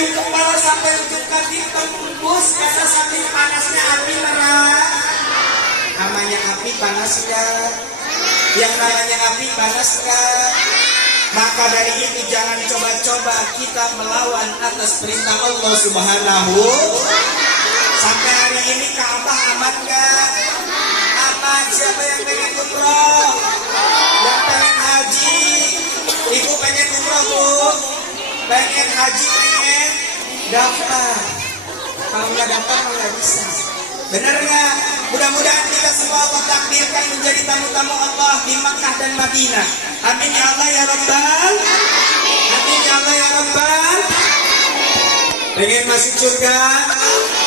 cukup kalau sampai ujung kaki tembus karena saking panasnya api neraka. Namanya api panas enggak? Yang namanya api panas enggak? Maka dari itu jangan coba-coba kita melawan atas perintah Allah Subhanahu. Sampai hari ini Ka'bah aman enggak? Aman. Siapa yang pengen umroh? Yang pengen haji? Ibu pengen umroh, Bu? Pengen haji, pengen daftar. Kalau nggak daftar nggak bisa. Benar nggak? Mudah-mudahan kita semua Allah takdirkan menjadi tamu-tamu Allah di Makkah dan Madinah. Amin ya Allah ya Rabbal. Amin ya Allah ya Rabbal. Pengen masuk surga?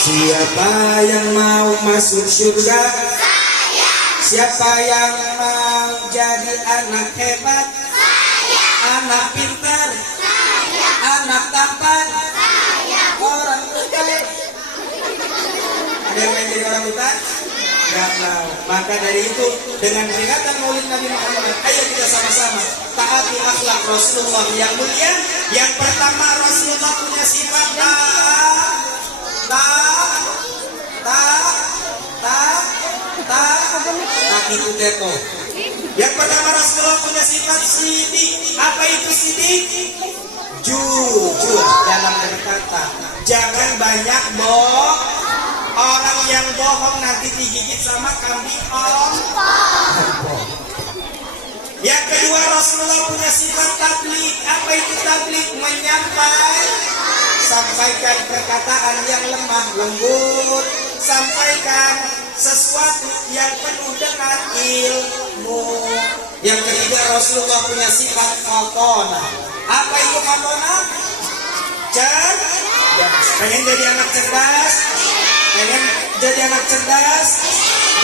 Siapa yang mau masuk surga? Saya. Siapa yang mau jadi anak hebat? Saya. Anak pintar? Saya. Anak tampan? Saya. Orang hutan? Ada yang main jadi orang hutan? Gak mau. Maka dari itu dengan peringatan Maulid Nabi Muhammad, ayo kita sama-sama taati akhlak Rasulullah yang mulia. Yang pertama, Rasulullah punya sifat itu teto. Yang pertama, Rasulullah punya sifat sidik. Apa itu sidik? Jujur dalam berkata. Jangan banyak bohong. Orang yang bohong nanti digigit sama kambing ompong. Yang kedua, Rasulullah punya sifat tabligh. Apa itu tabligh? Sampaikan perkataan yang lemah lembut. Sampaikan sesuatu yang penuh dengan ilmu. Yang ketiga, Rasulullah punya sifat fatona. Apa itu fatona? Pengen jadi anak cerdas? Pengen jadi anak cerdas?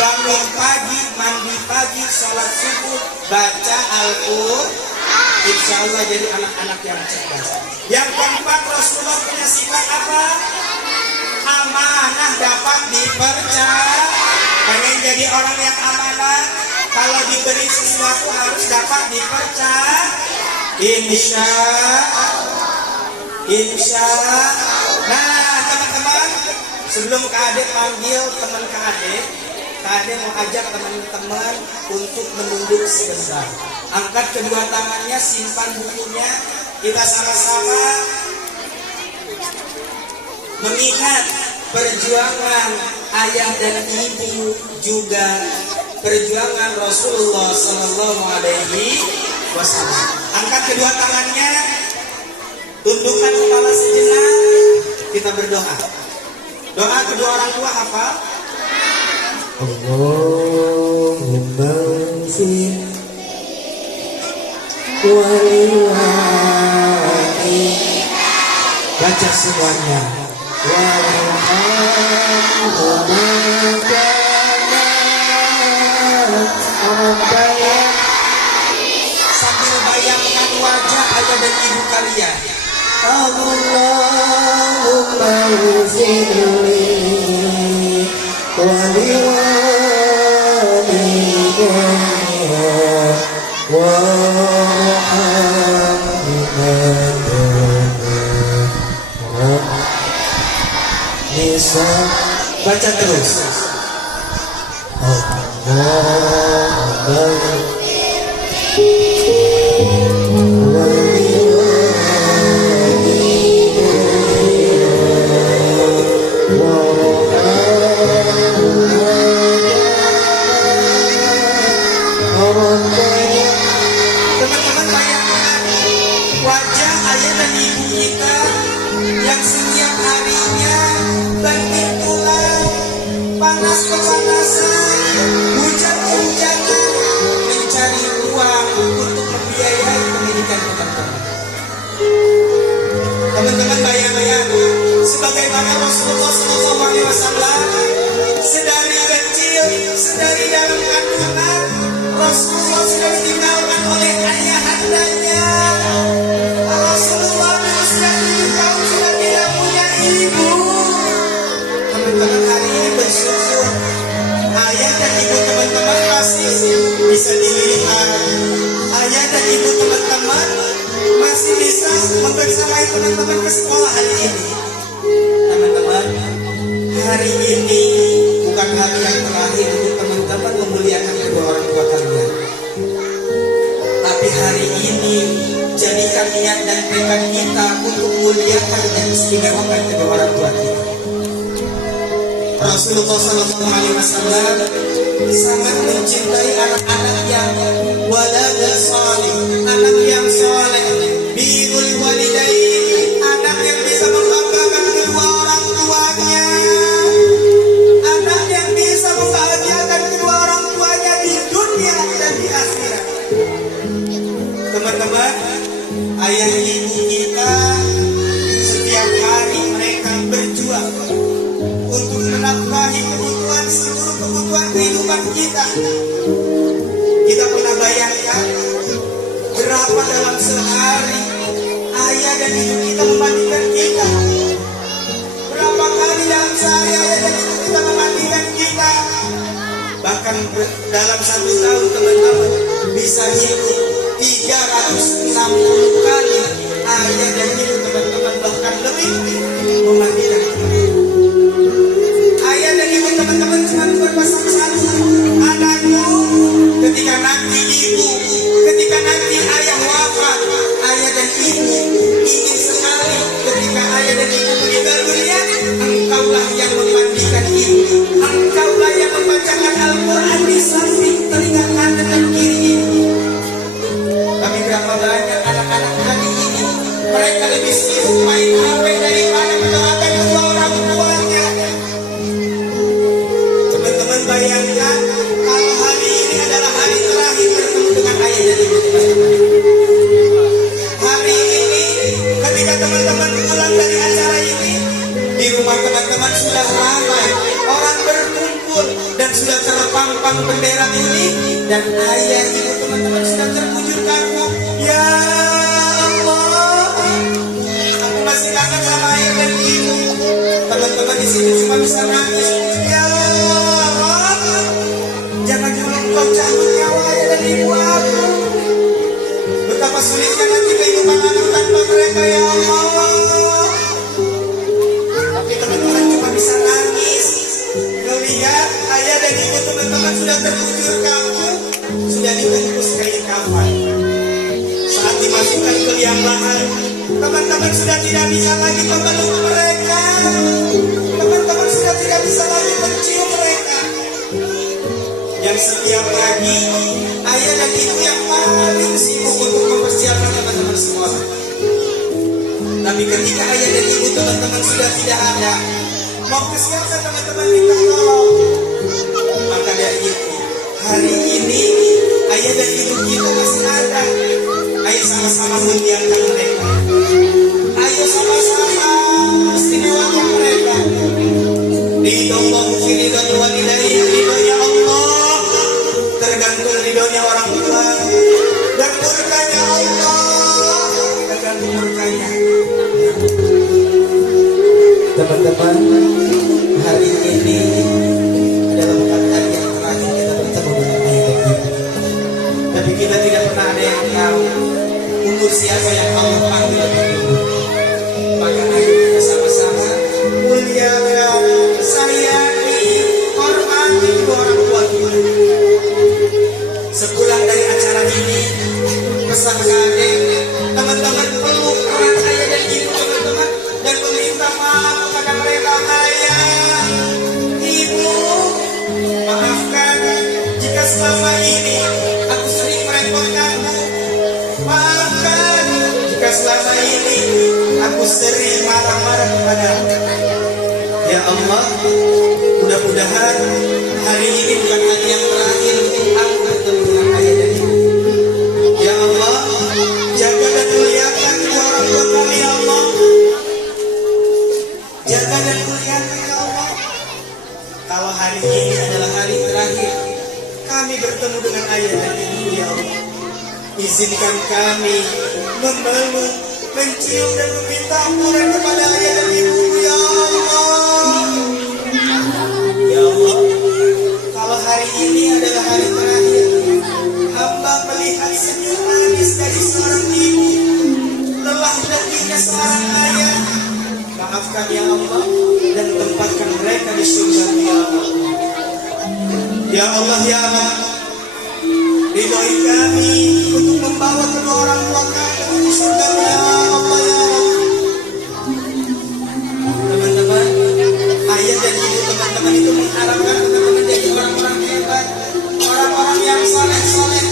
Bangun pagi, mandi pagi, sholat subuh, baca Al-Qur'an. Insya Allah jadi anak-anak yang cerdas. Yang keempat, Rasulullah punya sifat apa? Amanah, dapat dipercaya. Pengen jadi orang yang amanah? Kalau diberi sesuatu harus dapat dipercaya. Insya Allah. Nah teman-teman, sebelum Kak Ade panggil teman Kak Ade mau ajak teman-teman untuk menunduk sebentar. Angkat kedua tangannya, simpan bukunya. Kita sama-sama mengingat perjuangan ayah dan ibu, juga perjuangan Rasulullah Sallallahu Alaihi Wasallam. Angkat kedua tangannya, tundukkan kepala sejenak, kita berdoa. Doa kedua orang tua hafal. Allahumma anfir waliwali. Baca semuanya. Sambil bayangkan wajah ayah dan ibu kalian. Allahumma anfirli waliwalidayya baca terus. Teman-teman bayangkan wajah ayah dan ibu kita yang setiap harinya berpintulan, panas kepanasan, hujan-hujanan, mencari uang untuk membiayai pendidikan teman-teman. Teman-teman bayangkan sebagaimana Rasulullah SAW sedari kecil, sedari dalam kandungan, Rasulullah sudah ditinggalkan oleh ayahandanya. Rasulullah berusia 7 tahun sudah tidak punya ibu. Teman-teman hari ini bersyukur ayah dan ibu teman-teman masih bisa dilihat. Ayah dan ibu teman-teman masih bisa membersamai teman-teman ke sekolah hari ini. Teman-teman, hari ini bukan hari yang terakhir untuk teman-teman memuliakan kedua orang tua kalian. Tapi hari ini jadikan niat dan tekad kita untuk memuliakan dan istimewakan kedua orang tua kita. Rasulullah SAW sangat mencintai anak-anak yang walada salih, anak yang soleh, birrul walidain, anak yang bisa membanggakan kedua orang tuanya, anak yang bisa membahagiakan kedua orang tuanya di dunia dan di akhirat. Teman-teman, ayah ibu kita setiap hari mereka berjuang untuk menafkahi kebutuhan seluruh kebutuhan kehidupan kita. Kita pernah bayangkan berapa dalam sehari ayah dan ibu kita memandikan kita? Berapa kali dalam sehari ayah dan ibu kita memandikan kita? Bahkan dalam satu tahun teman-teman bisa hidup 360 kali ayah dan ibu teman-teman, bahkan lebih memandikan kita. Ayah dan ibu teman-teman cuma berpesan satu, anakku, ketika nanti ibu, ketika nanti ayah wafat, ayah dan ibu ingin sekali ketika ayah dan ibu meninggal dunia, engkaulah yang memandikan ibu, engkaulah yang membacakan Al-Quran di samping telinga kanan dan kiri ibu. Tapi berapa banyak anak-anak hari ini mereka lebih sibuk main HP daripada mendoakan kedua orang tuanya. Teman-teman bayangkan kalau hari ini adalah hari terakhir bertemu dengan ayah dan ibu teman-teman. Hari ini ketika teman-teman pulang dari acara ini, di rumah teman-teman sudah ramai orang berkumpul dan sudah terpampang bendera ini, dan ayah ibu teman-teman sudah terbujur kaku. Ya Allah, aku masih kangen sama ayah dan ibu. Teman-teman di sini cuma bisa nangis. Ya Allah, jangan dulu kau cabut nyawa ayah dan ibu aku. Betapa sulitnya nanti kehidupan anak tanpa mereka, ya Allah. Tapi teman-teman cuma bisa nangis melihat ayah dan ibu teman-teman sudah terbujur kaku, sudah dibungkus kain kafan. Saat dimasukkan ke liang lahat, teman-teman sudah tidak bisa lagi memeluk mereka, teman-teman sudah tidak bisa lagi mencium mereka. Yang setiap pagi ayah dan ibu yang paling sibuk untuk mempersiapkan teman-teman semua. Tapi ketika ayah dan ibu teman-teman sudah tidak ada, mau ke siapa teman-teman minta tolong? Maka dari itu, hari ini ayah dan ibu kita masih ada. Ayo sama-sama muliakan mereka. Ayo sama-sama istimewakan mereka. Ridallahu fi ridal walidain, ridhonya Allah tergantung ridhonya orang tua, dan murkanya Allah tergantung murkanya. Teman-teman, hari ini adalah bukan hari yang terakhir kita bertemu dengan ayah dan ibu. Tapi kita tidak pernah ada yang tahu umur siapa yang Allah panggil lebih dulu. Maka ayo kita sama-sama muliakan, sayangi, hormati kedua orang tua kita. Sepulang dari acara ini, pesan kadek, teman-teman peluk erat ayah dan ibu teman-teman, dan meminta maaf kepada mereka. Ayah, ibu, maafkan jika selama ini aku sering merepotkanmu. Maafkan jika selama ini aku sering marah-marah kepadamu. Ya Allah, mudah-mudahan hari ini bukan hari yang terakhir untuk aku bertemu dengan ayah dan ibu. Ya Allah, jaga dan muliakan kedua orang tua kami, ya Allah. Jaga dan muliakan, ya Allah. Kalau hari ini adalah hari terakhir kami bertemu dengan ayah dan ibu, ya Allah, izinkan kami memeluk, mencium dan meminta ampunan kepada ayah dan ibu, ya Allah. Ya Allah, kalau hari ini adalah hari terakhir, hamba melihat senyum manis dari seorang ibu, lelah letih hanya seorang ayah. Maafkan ya Allah dan tempatkan mereka di surga ya Allah. Ya Allah ya Allah, ridhoi kami untuk membawa kedua orang tua kami di surga ya Allah ya Allah. Teman-teman, ayah dan ibu teman-teman itu mengharapkan teman-teman menjadi orang-orang hebat, orang-orang yang soleh-soleh,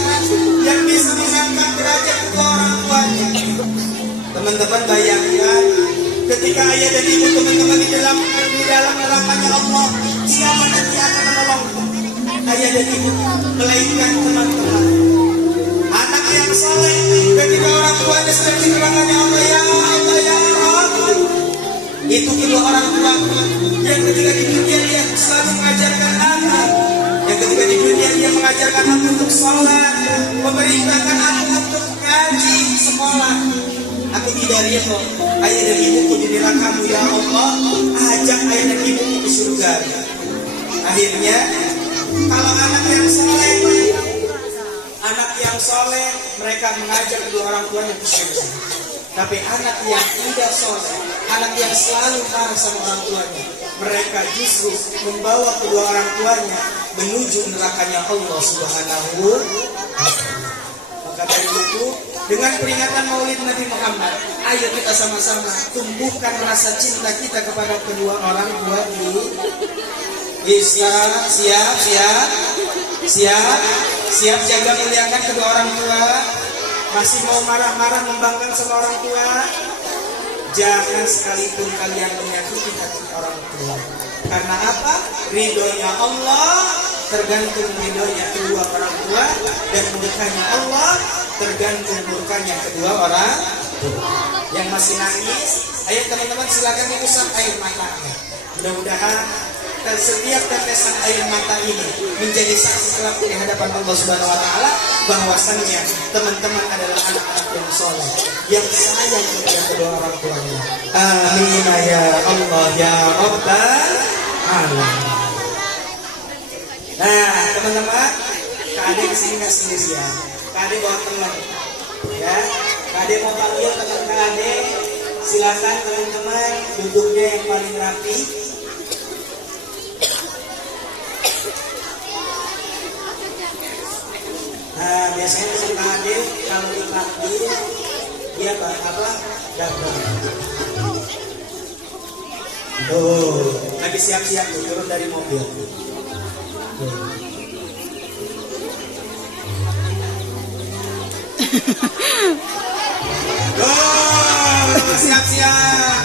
yang bisa mengangkat derajat kedua orang tuanya. Teman-teman bayangkan, ketika ayah dan ibu teman-teman di dalam harapannya Allah, siapa nanti akan menolong ayah dan ibu, melainkan teman-teman. Anak yang soleh, ketika orang tuanya sedang di neraka-Nya Allah ya Allah ya Allah, itu kedua orang tua yang ketika di dunia dia selalu mengajarkan anak, yang ketika di dunia dia mengajarkan anak untuk sholat, memerintahkan anak untuk ngaji, sekolah. Aku tidak ridho ayah dan ibuku di neraka-Mu ya Allah, ajak ayah dan ibuku ke surga. Akhirnya kalau anak yang soleh mereka mengajak kedua orang tuanya ke surga. Tapi anak yang tidak soleh, anak yang selalu marah sama orang tuanya, mereka justru membawa kedua orang tuanya menuju nerakanya Allah Subhanahu wa Ta'ala. Maka dari itu, dengan peringatan Maulid Nabi Muhammad, ayo kita sama-sama tumbuhkan rasa cinta kita kepada kedua orang tua ini. Islam, siap jaga muliakan kedua orang tua. Masih mau marah-marah membanggakan sama orang tua? Jangan sekalipun kalian menyakiti hati orang tua. Karena apa? Ridhonya Allah tergantung ridhonya kedua orang tua, dan murkanya Allah tergantung murkanya kedua orang tua. Yang masih nangis, ayo teman-teman silakan diusap air matanya. Mudah-mudahan setiap tetesan air mata ini menjadi saksi kelak di hadapan Allah Subhanahu wa Ta'ala bahwasannya teman-teman adalah anak-anak yang soleh, yang sayang kepada kedua orang tuanya. Amin ya Allah ya Rabbal Alamin. Nah teman-teman, Kak Ade kesini nggak sendirian. Kak Ade bawa teman, ya. Kak Ade mau panggil teman Kak Ade. Silakan teman-teman duduknya yang paling rapi. Nah, biasanya teman Kak Ade kalau dipanggil dia apa? Gagal. Lagi siap-siap tuh, turun dari mobil. Siap-siap.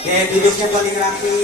Oke, duduknya paling rapi.